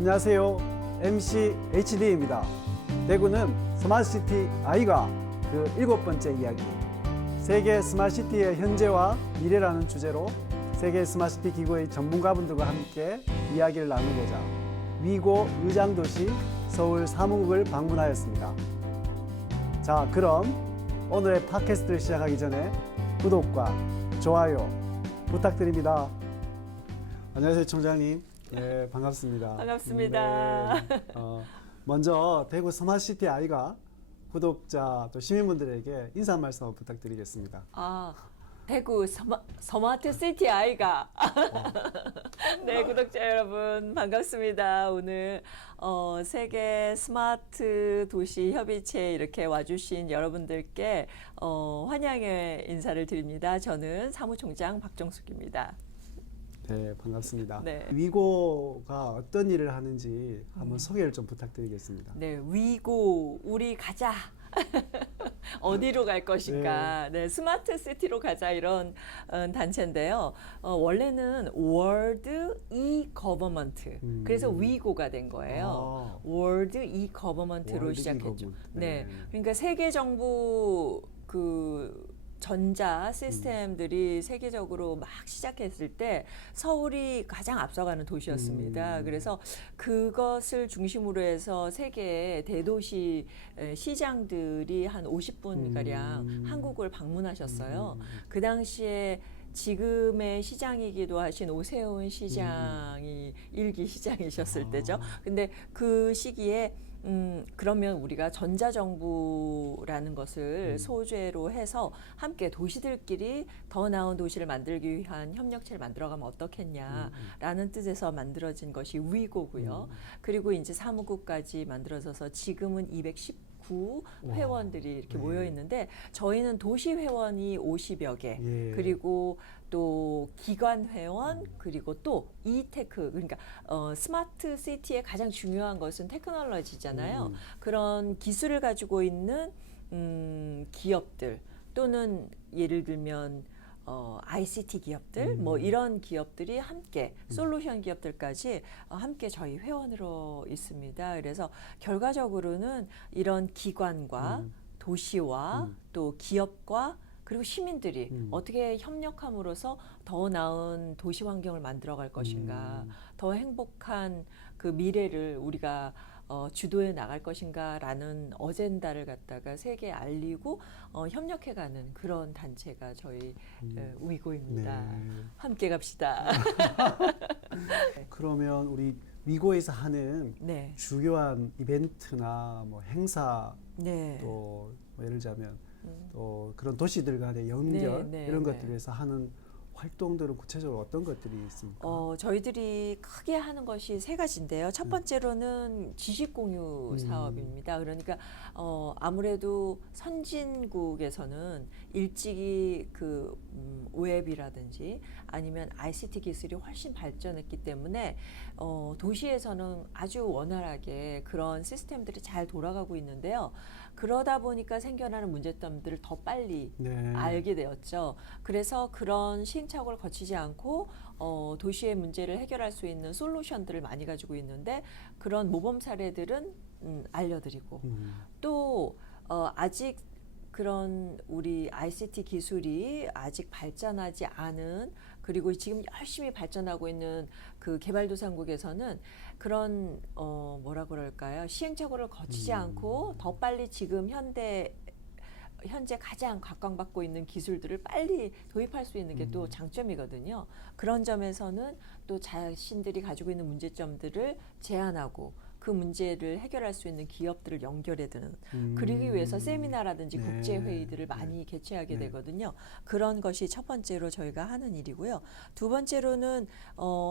안녕하세요. MC HD입니다. 대구는 스마트시티 아이가 그 7번째 이야기, 세계 스마트시티의 현재와 미래라는 주제로 세계 스마트시티 기구의 전문가분들과 함께 이야기를 나누고자 위고 의장도시 서울 사무국을 방문하였습니다. 자, 그럼 오늘의 팟캐스트를 시작하기 전에 구독과 좋아요 부탁드립니다. 안녕하세요, 총장님. 네, 반갑습니다. 반갑습니다. 네, 먼저 대구 스마트시티 아이가 구독자 또 시민분들에게 인사 한 말씀 부탁드리겠습니다. 대구 스마트 시티 아이가. 네, 구독자 여러분 반갑습니다. 오늘 세계 스마트 도시 협의체에 이렇게 와주신 여러분들께 환영의 인사를 드립니다. 저는 사무총장 박정숙입니다. 네, 반갑습니다. 네. 위고가 어떤 일을 하는지 한번 소개를 좀 부탁드리겠습니다. 네, 위고 우리 가자. 어디로 갈 것인가? 네, 스마트 시티로 가자 이런 단체인데요. 원래는 월드 이-거버먼트. 그래서 위고가 된 거예요. 월드 이-거버먼트로 월드 시작했죠. 이-거버먼트. 네. 네. 그러니까 세계 정부 전자 시스템들이 세계적으로 막 시작했을 때 서울이 가장 앞서가는 도시였습니다. 그래서 그것을 중심으로 해서 세계의 대도시 시장들이 한 50분 가량 한국을 방문하셨어요. 그 당시에 지금의 시장이기도 하신 오세훈 시장이 일기 시장이셨을 때죠. 근데 그 시기에 그러면 우리가 전자정부라는 것을 소재로 해서 함께 도시들끼리 더 나은 도시를 만들기 위한 협력체를 만들어가면 어떻겠냐라는 뜻에서 만들어진 것이 위고고요. 그리고 이제 사무국까지 만들어져서 지금은 219 회원들이 이렇게 모여 있는데 저희는 도시 회원이 50여 개, 그리고 또 기관 회원, 그리고 또 이테크, 그러니까 스마트 시티의 가장 중요한 것은 테크놀로지잖아요. 그런 기술을 가지고 있는 기업들 또는 예를 들면 ICT 기업들, 뭐 이런 기업들이 함께 솔루션 기업들까지 함께 저희 회원으로 있습니다. 그래서 결과적으로는 이런 기관과 도시와 또 기업과 그리고 시민들이 어떻게 협력함으로써 더 나은 도시 환경을 만들어갈 것인가, 더 행복한 그 미래를 우리가 주도해 나갈 것인가라는 어젠다를 갖다가 세계에 알리고 협력해가는 그런 단체가 저희 위고입니다. 네. 함께 갑시다. 그러면 우리 위고에서 하는 네. 주요한 이벤트나 뭐 행사 네. 또뭐 예를 들자면 또 그런 도시들 간의 연결 이런 것들에서 하는 활동들은 구체적으로 어떤 것들이 있습니까? 저희들이 크게 하는 것이 세 가지인데요. 첫 번째로는 지식 공유 사업입니다. 그러니까 아무래도 선진국에서는 일찍이 그 웹이라든지 아니면 ICT 기술이 훨씬 발전했기 때문에 도시에서는 아주 원활하게 그런 시스템들이 잘 돌아가고 있는데요. 그러다 보니까 생겨나는 문제점들을 더 빨리 알게 되었죠. 그래서 그런 시행착오를 거치지 않고 도시의 문제를 해결할 수 있는 솔루션들을 많이 가지고 있는데 그런 모범 사례들은 알려드리고 또 아직 그런 우리 ICT 기술이 아직 발전하지 않은, 그리고 지금 열심히 발전하고 있는 그 개발도상국에서는 그런 뭐라 그럴까요? 시행착오를 거치지 않고 더 빨리 지금 현재 가장 각광받고 있는 기술들을 빨리 도입할 수 있는 게 또 장점이거든요. 그런 점에서는 또 자신들이 가지고 있는 문제점들을 제안하고 그 문제를 해결할 수 있는 기업들을 연결해 드는, 그러기 위해서 세미나라든지 국제회의들을 많이 개최하게 되거든요. 그런 것이 첫 번째로 저희가 하는 일이고요. 두 번째로는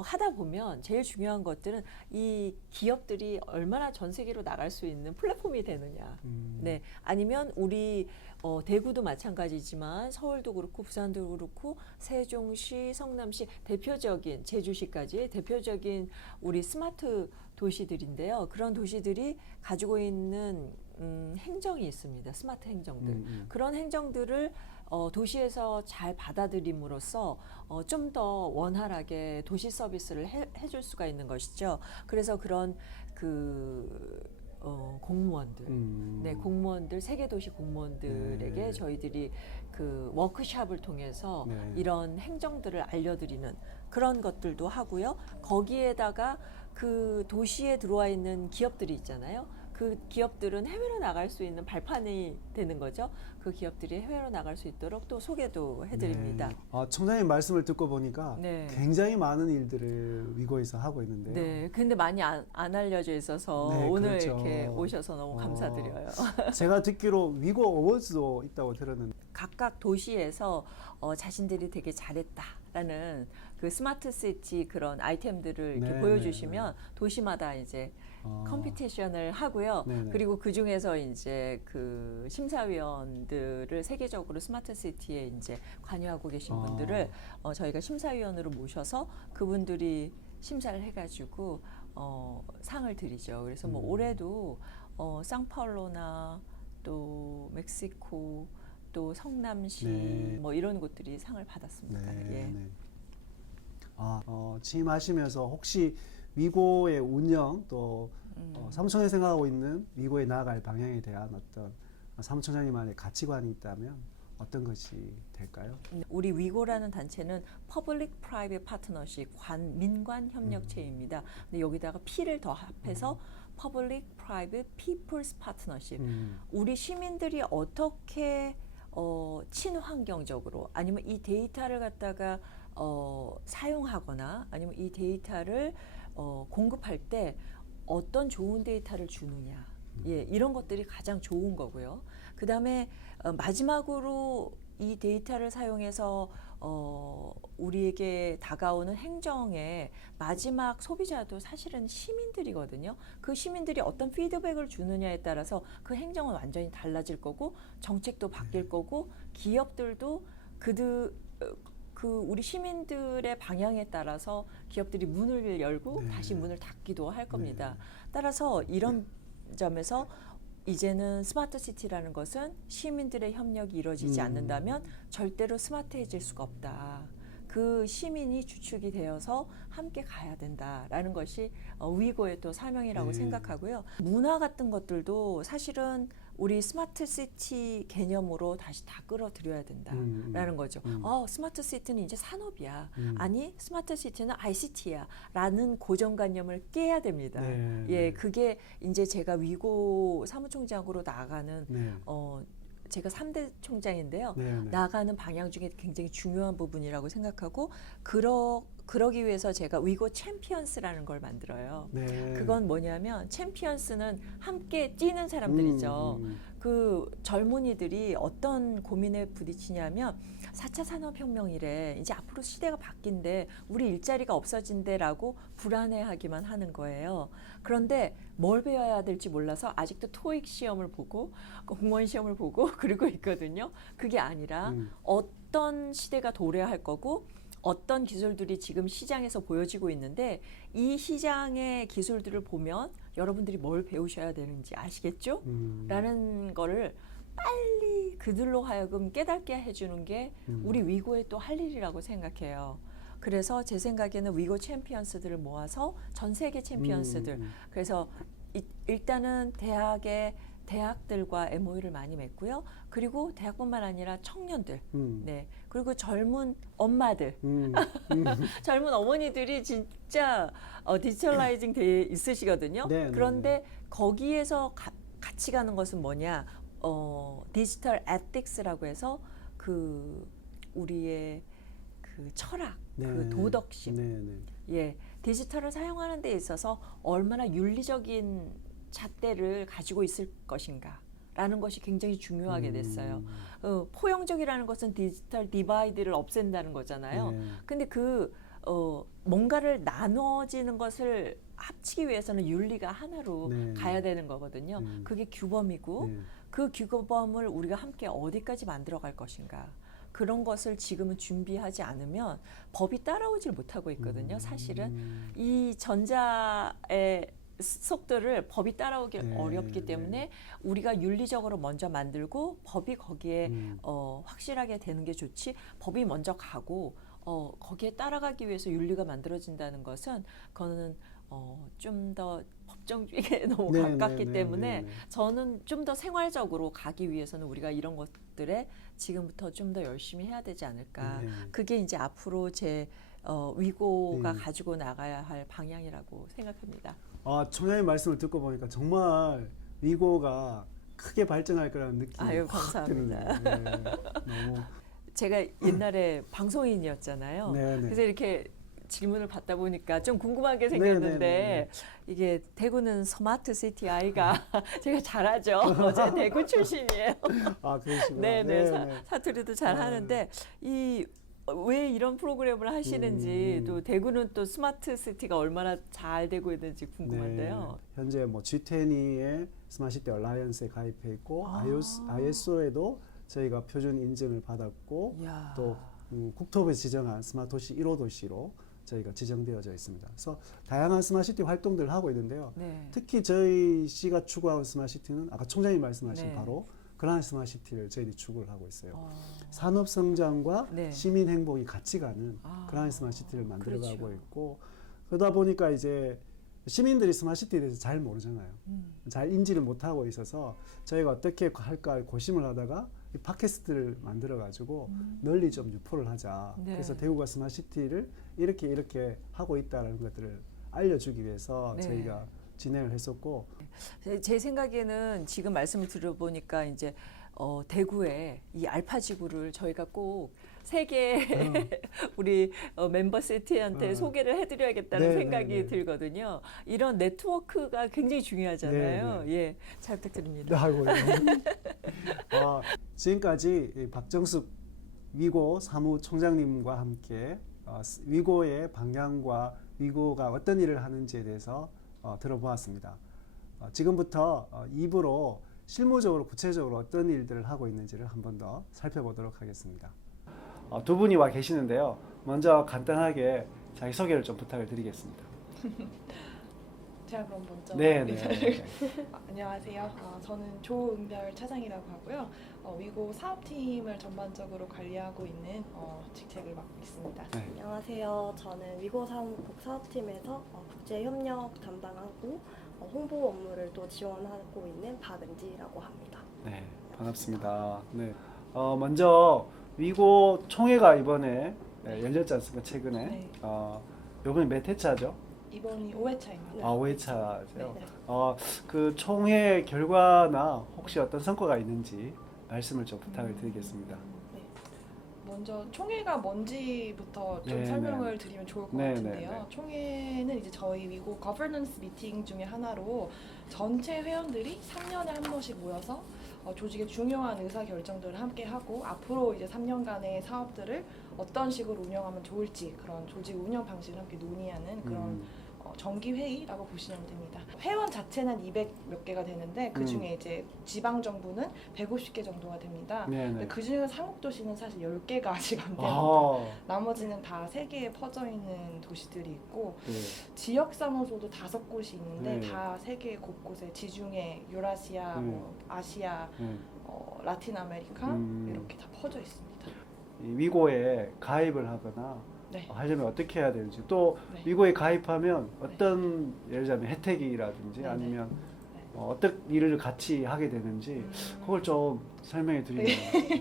하다 보면 제일 중요한 것들은 이 기업들이 얼마나 전 세계로 나갈 수 있는 플랫폼이 되느냐. 네, 아니면 우리 대구도 마찬가지지만 서울도 그렇고 부산도 그렇고 세종시, 성남시, 대표적인 제주시까지 대표적인 우리 스마트 도시들인데요. 그런 도시들이 가지고 있는 행정이 있습니다. 스마트 행정들. 그런 행정들을 도시에서 잘 받아들임으로써 좀 더 원활하게 도시 서비스를 해줄 수가 있는 것이죠. 그래서 그런 공무원들, 네, 공무원들, 세계도시 공무원들에게 네. 저희들이 그 워크숍을 통해서 네. 이런 행정들을 알려드리는 그런 것들도 하고요. 거기에다가 그 도시에 들어와 있는 기업들이 있잖아요. 그 기업들은 해외로 나갈 수 있는 발판이 되는 거죠. 그 기업들이 해외로 나갈 수 있도록 또 소개도 해드립니다. 네. 청장님 말씀을 듣고 보니까 네. 굉장히 많은 일들을 위고에서 하고 있는데요. 네, 근데 많이 안 알려져 있어서 네, 오늘 그렇죠. 이렇게 오셔서 너무 감사드려요. 제가 듣기로 위고 어워즈도 있다고 들었는데. 각각 도시에서 자신들이 되게 잘했다라는 그 스마트 시티 그런 아이템들을 이렇게 네, 보여주시면 도시마다 이제 컴피티션을 하고요. 네네. 그리고 그 중에서 이제 그 심사위원들을 세계적으로 스마트 시티에 이제 관여하고 계신 분들을 저희가 심사위원으로 모셔서 그분들이 심사를 해가지고 상을 드리죠. 그래서 뭐 올해도 상파울로나 또 멕시코 또 성남시 네. 뭐 이런 곳들이 상을 받았습니다. 네, 예. 네. 취임하시면서 혹시 위고의 운영 또 사무총장이 생각하고 있는 위고에 나아갈 방향에 대한 어떤 사무총장님만의 가치관이 있다면 어떤 것이 될까요? 우리 위고라는 단체는 퍼블릭 프라이빗 파트너십 민관 협력체입니다. 근데 여기다가 P를 더 합해서 퍼블릭 프라이빗 피플스 파트너십. 우리 시민들이 어떻게 친환경적으로 아니면 이 데이터를 갖다가 사용하거나 아니면 이 데이터를 공급할 때 어떤 좋은 데이터를 주느냐. 예, 이런 것들이 가장 좋은 거고요. 그 다음에 마지막으로 이 데이터를 사용해서 우리에게 다가오는 행정의 마지막 소비자도 사실은 시민들이거든요. 그 시민들이 어떤 피드백을 주느냐에 따라서 그 행정은 완전히 달라질 거고 정책도 바뀔 거고 기업들도 그 우리 시민들의 방향에 따라서 기업들이 문을 열고 다시 문을 닫기도 할 겁니다. 따라서 이런 점에서 이제는 스마트 시티라는 것은 시민들의 협력이 이루어지지 않는다면 절대로 스마트해질 수가 없다. 그 시민이 주축이 되어서 함께 가야 된다라는 것이 위고의 또 사명이라고 생각하고요. 문화 같은 것들도 사실은 우리 스마트 시티 개념으로 다시 다 끌어들여야 된다라는 거죠. 스마트 시티는 이제 산업이야. 아니, 스마트 시티는 ICT야. 라는 고정관념을 깨야 됩니다. 네, 예, 네. 그게 이제 제가 위고 사무총장으로 나가는 네. 제가 3대 총장인데요. 네, 네. 나가는 방향 중에 굉장히 중요한 부분이라고 생각하고 그러기 위해서 제가 위고 챔피언스라는 걸 만들어요. 네. 그건 뭐냐면 챔피언스는 함께 뛰는 사람들이죠. 그 젊은이들이 어떤 고민에 부딪히냐면 4차 산업혁명이래. 이제 앞으로 시대가 바뀐대. 우리 일자리가 없어진대라고 불안해하기만 하는 거예요. 그런데 뭘 배워야 될지 몰라서 아직도 토익 시험을 보고 공무원 시험을 보고 그러고 있거든요. 그게 아니라 어떤 시대가 도래할 거고 어떤 기술들이 지금 시장에서 보여지고 있는데 이 시장의 기술들을 보면 여러분들이 뭘 배우셔야 되는지 아시겠죠? 라는 거를 빨리 그들로 하여금 깨닫게 해주는 게 우리 위고의 또 할 일이라고 생각해요. 그래서 제 생각에는 위고 챔피언스들을 모아서 전 세계 챔피언스들 그래서 일단은 대학들과 MOU를 많이 맺고요. 그리고 대학뿐만 아니라 청년들, 네, 그리고 젊은 엄마들, 젊은 어머니들이 진짜 디지털라이징 돼 있으시거든요. 네, 그런데 네. 거기에서 같이 가는 것은 뭐냐? 디지털 에틱스라고 해서 그 우리의 그 철학, 그 도덕심, 예, 디지털을 사용하는 데 있어서 얼마나 윤리적인 잣대를 가지고 있을 것인가라는 것이 굉장히 중요하게 됐어요. 포용적이라는 것은 디지털 디바이드를 없앤다는 거잖아요. 근데 뭔가를 나눠지는 것을 합치기 위해서는 윤리가 하나로 가야 되는 거거든요. 그게 규범이고 그 규범을 우리가 함께 어디까지 만들어갈 것인가. 그런 것을 지금은 준비하지 않으면 법이 따라오질 못하고 있거든요. 사실은 이 전자의 속도를 법이 따라오기 네, 어렵기 네. 때문에 우리가 윤리적으로 먼저 만들고 법이 거기에 음. 확실하게 되는 게 좋지 법이 먼저 가고 거기에 따라가기 위해서 윤리가 만들어진다는 것은 그거는 좀 더 법정주의에 너무 네, 가깝기 네, 네, 때문에 네, 네. 저는 좀 더 생활적으로 가기 위해서는 우리가 이런 것들에 지금부터 좀 더 열심히 해야 되지 않을까. 네. 그게 이제 앞으로 제 위고가 네. 가지고 나가야 할 방향이라고 생각합니다. 총장님 말씀을 듣고 보니까 정말 위고가 크게 발전할 거라는 느낌이 아유, 확 감사합니다. 드네요. 네. 너무 제가 옛날에 방송인이었잖아요. 네, 네. 그래서 이렇게 질문을 받다 보니까 좀 궁금한 게 네, 생겼는데 네, 네, 네. 이게 대구는 스마트 시티 아이가 제가 잘하죠. 제가 대구 출신이에요. 그러시구나. 네네 네. 사투리도 잘 아, 하는데 이 왜 이런 프로그램을 하시는지 또 대구는 또 스마트 시티가 얼마나 잘 되고 있는지 궁금한데요. 네. 현재 뭐 G20의 스마트시티 얼라이언스에 가입해 있고 ISO에도 저희가 표준 인증을 받았고 이야. 또 국토부에서 지정한 스마트 도시 1호 도시로 저희가 지정되어져 있습니다. 그래서 다양한 스마트시티 활동들을 하고 있는데요. 네. 특히 저희 시가 추구하는 스마트시티는 아까 총장님 말씀하신 네. 바로 그러한 스마트시티를 저희들이 추구를 하고 있어요. 어, 산업 성장과 네. 시민 행복이 같이 가는 그러한 스마트시티를 만들어가고 그렇죠. 있고 그러다 보니까 이제 시민들이 스마트시티에 대해서 잘 모르잖아요. 잘 인지를 못하고 있어서 저희가 어떻게 할까 고심을 하다가 이 팟캐스트를 만들어가지고 널리 좀 유포를 하자. 네. 그래서 대구가 스마트시티를 이렇게 하고 있다는 것들을 알려주기 위해서 네. 저희가 진행을 했었고 제 생각에는 지금 말씀을 들어보니까 이제 대구에 이 알파 지구를 저희가 꼭 세계 우리 멤버 시티한테 소개를 해드려야겠다는 네, 생각이 네, 네. 들거든요. 이런 네트워크가 굉장히 중요하잖아요. 네, 예, 잘 부탁드립니다. 아이고, 지금까지 이 박정숙 위고 사무총장님과 함께 위고의 방향과 위고가 어떤 일을 하는지에 대해서 들어보았습니다. 지금부터 입으로 실무적으로 구체적으로 어떤 일들을 하고 있는지를 한 번 더 살펴보도록 하겠습니다. 두 분이 와 계시는데요. 먼저 간단하게 자기소개를 좀 부탁을 드리겠습니다. 제가 그럼 먼저 네. 안녕하세요. 저는 조은별 차장이라고 하고요. 위고 사업팀을 전반적으로 관리하고 있는 직책을 맡고 있습니다. 네. 안녕하세요. 저는 위고 사무국 사업팀에서 국제협력 담당하고 홍보 업무를 또 지원하고 있는 박은지라고 합니다. 네, 반갑습니다. 네. 먼저 위고 총회가 이번에 열렸지 않습니까? 최근에. 네. 이번에 몇 회차죠? 이번이 5회차입니다. 5회차세요. 네. 그 총회 결과나 혹시 어떤 성과가 있는지 말씀을 좀 부탁을 드리겠습니다. 네. 먼저 총회가 뭔지부터 좀 네, 설명을 드리면 좋을 것 네, 같은데요. 네, 네. 총회는 이제 저희 위고 거버넌스 미팅 중에 하나로 전체 회원들이 3년에 한 번씩 모여서 조직의 중요한 의사 결정들을 함께 하고 앞으로 이제 3년간의 사업들을 어떤 식으로 운영하면 좋을지 그런 조직 운영 방식을 함께 논의하는 그런 정기 회의라고 보시면 됩니다. 회원 자체는 200 몇 개가 되는데 그 중에 이제 지방 정부는 150개 정도가 됩니다. 근데 그 중에서 삼국도시는 사실 10개가 아직 안 됩니다. 나머지는 다 세계에 퍼져 있는 도시들이 있고 네. 지역 사무소도 5곳이 있는데 네. 다 세계 곳곳에 지중해, 유라시아, 뭐 아시아, 라틴 아메리카 이렇게 다 퍼져 있습니다. 이 위고에 가입을 하거나 네. 하려면 어떻게 해야 되는지 또 네. 위고에 가입하면 어떤 예를 들자면 혜택이라든지 네, 아니면 네. 어떤 일을 같이 하게 되는지 그걸 좀 설명해 드리면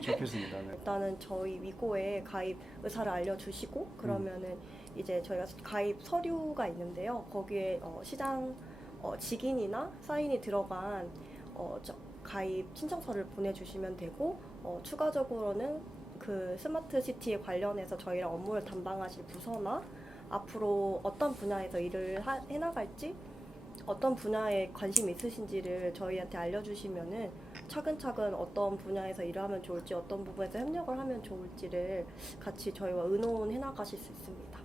좋겠습니다. 네. 일단은 저희 위고에 가입 의사를 알려주시고 그러면은 이제 저희가 가입 서류가 있는데요. 거기에 시장 직인이나 사인이 들어간 가입 신청서를 보내주시면 되고 추가적으로는 그 스마트 시티에 관련해서 저희랑 업무를 담당하실 부서나 앞으로 어떤 분야에서 일을 해나갈지 어떤 분야에 관심 있으신지를 저희한테 알려주시면은 차근차근 어떤 분야에서 일을 하면 좋을지 어떤 부분에서 협력을 하면 좋을지를 같이 저희와 의논해 나가실 수 있습니다.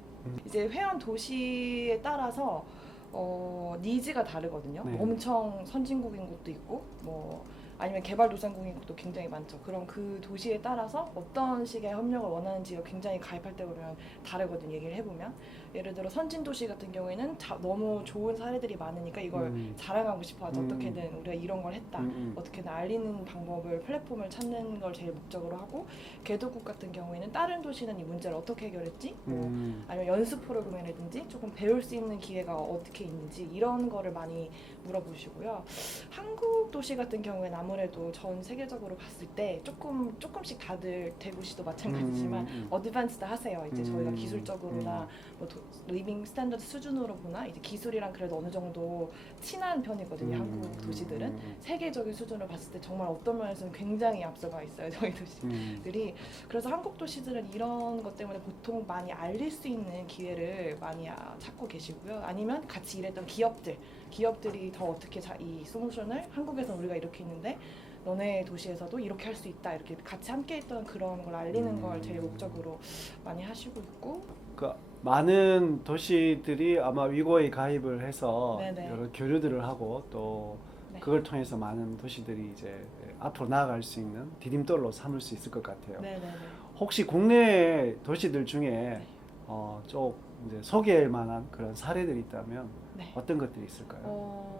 이제 회원 도시에 따라서 니즈가 다르거든요. 네. 엄청 선진국인 곳도 있고 뭐 아니면 개발도상국인 곳도 굉장히 많죠. 그럼 그 도시에 따라서 어떤 식의 협력을 원하는지가 굉장히 가입할 때 보면 다르거든요. 얘기를 해보면 예를 들어 선진 도시 같은 경우에는 너무 좋은 사례들이 많으니까 이걸 자랑하고 싶어하죠. 어떻게든 우리가 이런 걸 했다. 어떻게든 알리는 방법을 플랫폼을 찾는 걸 제일 목적으로 하고 개도국 같은 경우에는 다른 도시는 이 문제를 어떻게 해결했지? 뭐 아니면 연수 프로그램이라든지 조금 배울 수 있는 기회가 어떻게 있는지 이런 거를 많이 물어보시고요. 한국 도시 같은 경우에는 아무래도 전 세계적으로 봤을 때 조금씩 다들 대구시도 마찬가지지만 어드밴스드 하세요. 이제 저희가 기술적으로나 뭐 리빙 스탠더드 수준으로 보나 이제 기술이랑 그래도 어느 정도 친한 편이거든요. 한국 도시들은 세계적인 수준으로 봤을 때 정말 어떤 면에서는 굉장히 앞서가 있어요. 저희 도시들이. 그래서 한국 도시들은 이런 것 때문에 보통 많이 알릴 수 있는 기회를 많이 찾고 계시고요. 아니면 같이 일했던 기업들이 더 어떻게 이 솔루션을 한국에서 우리가 이렇게 있는데 너네 도시에서도 이렇게 할 수 있다 이렇게 같이 함께 했던 그런 걸 알리는 걸 제일 목적으로 많이 하시고 있고 그 많은 도시들이 아마 위고에 가입을 해서 네네. 여러 교류들을 하고 또 네. 그걸 통해서 많은 도시들이 이제 앞으로 나아갈 수 있는 디딤돌로 삼을 수 있을 것 같아요. 네네네. 혹시 국내 도시들 중에 네. 좀 이제 소개할 만한 그런 사례들이 있다면 네. 어떤 것들이 있을까요?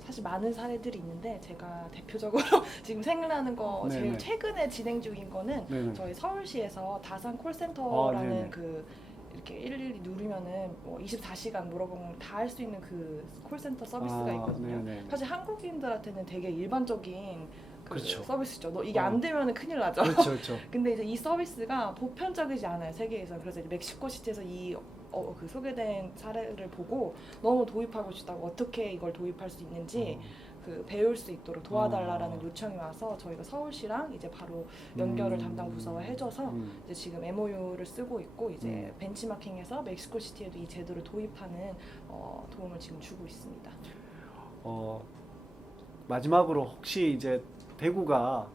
사실 많은 사례들이 있는데 제가 대표적으로 지금 생각나는 거 네네. 제일 최근에 진행 중인 거는 네네. 저희 서울시에서 다산 콜센터라는 네네. 그 이렇게 112 누르면은 뭐 24시간 물어보면 다 할 수 있는 그 콜센터 서비스가 있거든요. 네네. 사실 한국인들한테는 되게 일반적인 그 그렇죠. 서비스죠. 이게 안 되면은 큰일 나죠. 그렇죠, 그렇죠. 근데 이제 이 서비스가 보편적이지 않아요, 세계에서. 그래서 이제 멕시코 시티에서 그 소개된 사례를 보고 너무 도입하고 싶다고 어떻게 이걸 도입할 수 있는지 그 배울 수 있도록 도와달라라는 요청이 와서 저희가 서울시랑 이제 바로 연결을 담당 부서와 해줘서 이제 지금 MOU를 쓰고 있고 이제 벤치마킹해서 멕시코 시티에도 이 제도를 도입하는 도움을 지금 주고 있습니다. 마지막으로 혹시 이제 대구가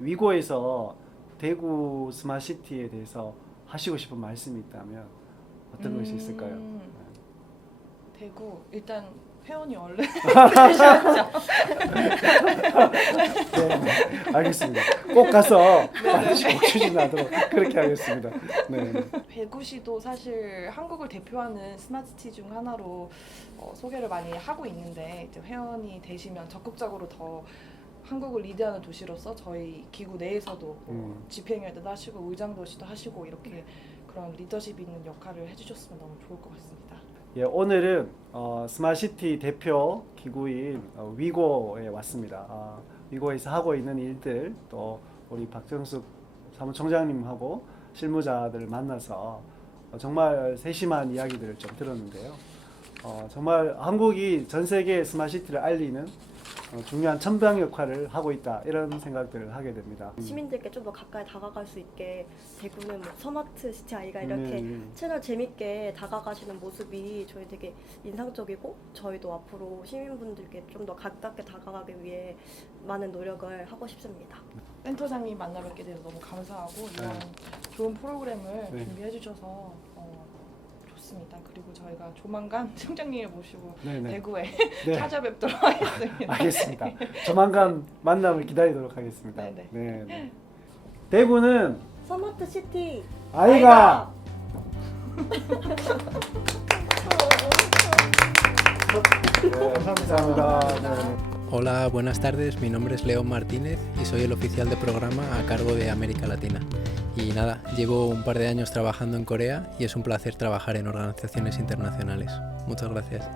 위고에서 대구 스마트시티에 대해서 하시고 싶은 말씀이 있다면 어떤 것이 있을까요? 대구 일단 회원이 얼른 네, 알겠습니다. 꼭 가서 반드시 꼭 추진하도록 그렇게 하겠습니다. 네. 대구시도 사실 한국을 대표하는 스마트시티 중 하나로 소개를 많이 하고 있는데 이제 회원이 되시면 적극적으로 더 한국을 리드하는 도시로서 저희 기구 내에서도 집행위원회도 하시고 의장도시도 하시고 이렇게 그런 리더십 있는 역할을 해주셨으면 너무 좋을 것 같습니다. 예, 오늘은 스마트시티 대표 기구인 위고에 왔습니다. 위고에서 하고 있는 일들 또 우리 박정숙 사무총장님하고 실무자들을 만나서 정말 세심한 이야기들을 좀 들었는데요. 정말 한국이 전 세계 스마트시티를 알리는 중요한 첨단 역할을 하고 있다 이런 생각들을 하게 됩니다. 시민들께 좀 더 가까이 다가갈 수 있게 대구는 뭐 스마트 시티 아이가 이렇게 채널 재밌게 다가가시는 모습이 저희 되게 인상적이고 저희도 앞으로 시민분들께 좀 더 가깝게 다가가기 위해 많은 노력을 하고 싶습니다. 센터장님 만나뵙게 돼서 너무 감사하고 이런 좋은 프로그램을 준비해 주셔서 좋습니다. 그리고 저희가 조만간 총장님을 모시고 대구에 찾아뵙도록 하겠습니다. 알겠습니다. 조만간 만남을 기다리도록 하겠습니다. 네네. 네. 대구는 스마트 시티 아이가 감사합니다. 네. Hola, buenas tardes. Mi nombre es León Martínez y soy el oficial de programa a cargo de América Latina. Y nada, llevo un par de años trabajando en Corea y es un placer trabajar en organizaciones internacionales. Muchas gracias.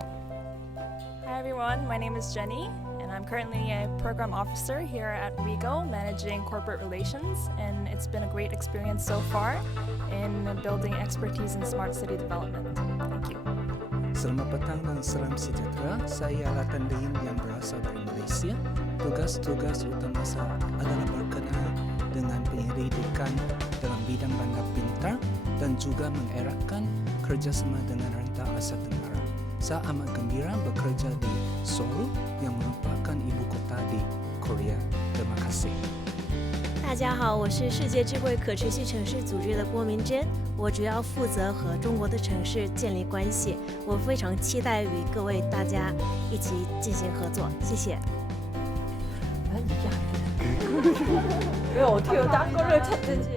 Hi everyone, my name is Jenny and I'm currently a program officer here at WeGo managing corporate relations, and it's been a great experience so far in building expertise in smart city development. Thank you. Selamat petang dan salam sejahtera. Saya Latan Lim yang berasal dari Malaysia. Tugas-tugas utama saya adalah berkenaan dengan penyelidikan dalam bidang bandar pintar dan juga mengeratkan kerjasama dengan rantau Asia Tenggara. Saya amat gembira bekerja di Seoul yang merupakan ibu kota di Korea. Terima kasih. 大家好，我是世界智慧可持续城市组织的郭明珍，我主要负责和中国的城市建立关系。我非常期待与各位大家一起进行合作，谢谢。 왜 어떻게 딴 거를 찾든지.